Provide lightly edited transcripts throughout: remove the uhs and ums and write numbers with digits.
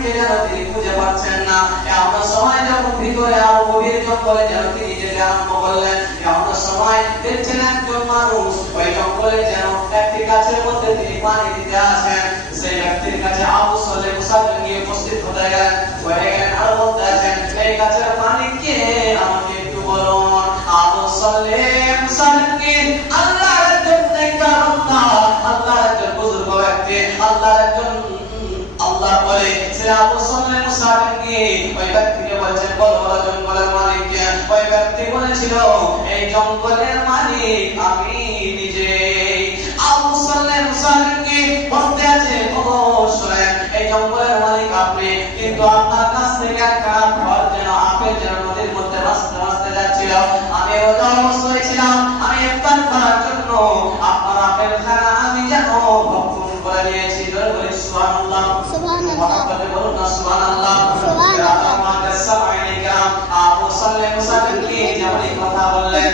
মালিককে যেন তিনি খুঁজে পাচ্ছেন না। এমন সময় যখন ভিতরে আরো গভীর জঙ্গলে যেন তিনি যেতে আরম্ভ করলেন, এমন সময় দেখছেন একজন মানুষ ওই জঙ্গলে যেন একটি গাছের মধ্যে তিনি পানি দিতে আসেন। সেই ব্যক্তির কাছে আবু সালেহ মুসা গিয়ে উপস্থিত হয়ে গেলেন আর বলতে আছেন, এই গাছের মালিককে আমাকে একটু বলুন। আবু সালেহ মুসা কি আল্লাহর একজন নেককার বান্দা, আল্লাহর একজন বুজুর্গ ব্যক্তি, আল্লাহর একজন আল্লাহ বলে সে আবু সালেহ মুসা কি ওই ব্যক্তিকে বলছেন, বলো জঙ্গলের মালিককে। ওই ব্যক্তি বলেছিল, এই জঙ্গলের মালিক আমি নিজে। আবু সালেহ মুসা কি বলতে আছে, অবশ্যই এই জঙ্গলের মালিক আপনি, কিন্তু আপনার কাছ থেকে একটা ফল যেন আপেল যেন নদীর মধ্যে ভাসতে ভাসতে যাচ্ছিল। আমি অবশ্যই ছিলাম, আমি ইফতার করার জন্য আপনার আপেল খানা আমি যেন ভক্ষণ করে নিয়েছি। বলে সুবহানাল্লাহ, সুবহানাল্লাহ, বলুন না সুবহানাল্লাহ, সুবহানাল্লাহ। আবু সালেহ মুসা কি যেমন এই কথা বললেন,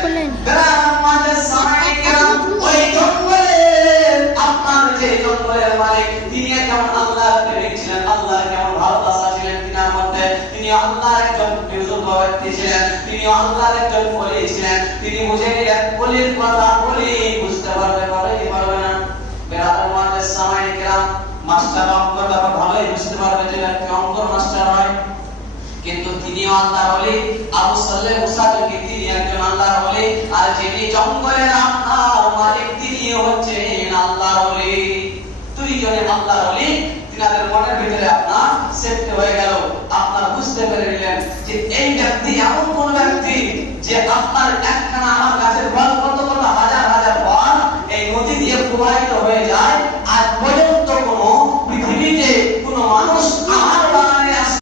ওই জঙ্গলের আপনার যে জঙ্গলের মালিক তিনি যেমন আল্লাহর প্রেমিক ছিলেন, আল্লাহর কেমন ভালোবাসা ছিলেন তিনার মধ্যে, তিনি আল্লাহর একজন বুজুর্গ ব্যক্তি ছিলেন, তিনি আল্লাহর একজন ওলি ছিলেন। তিনি বুঝে নিলেন ওলির কথা ওলি বুঝতে পারবে না। বেরাদার মুআদ্দিস সামাঈন কিরাম, মাস্টার অঙ্কর ব্যাপার ভালোই বুঝতে পারবে যে একজন অঙ্কর মাস্টার হয়, কিন্তু তিনিও আল্লাহর ওলি। আবু সালেহ মুসা কি তিনি একজন আল্লাহর ওলি, আর যিনি জঙ্গলের আপনার মালিক তিনি হচ্ছেন আল্লাহর ওলি। দুইজনে আল্লাহর ওলি। তিনাদের মনের ভিতরে আপনার সেট হয়ে গেল। আপনারা বুঝতে পেরে নিলেন যে এই ব্যক্তি এমন কোন ব্যক্তি যে আপনার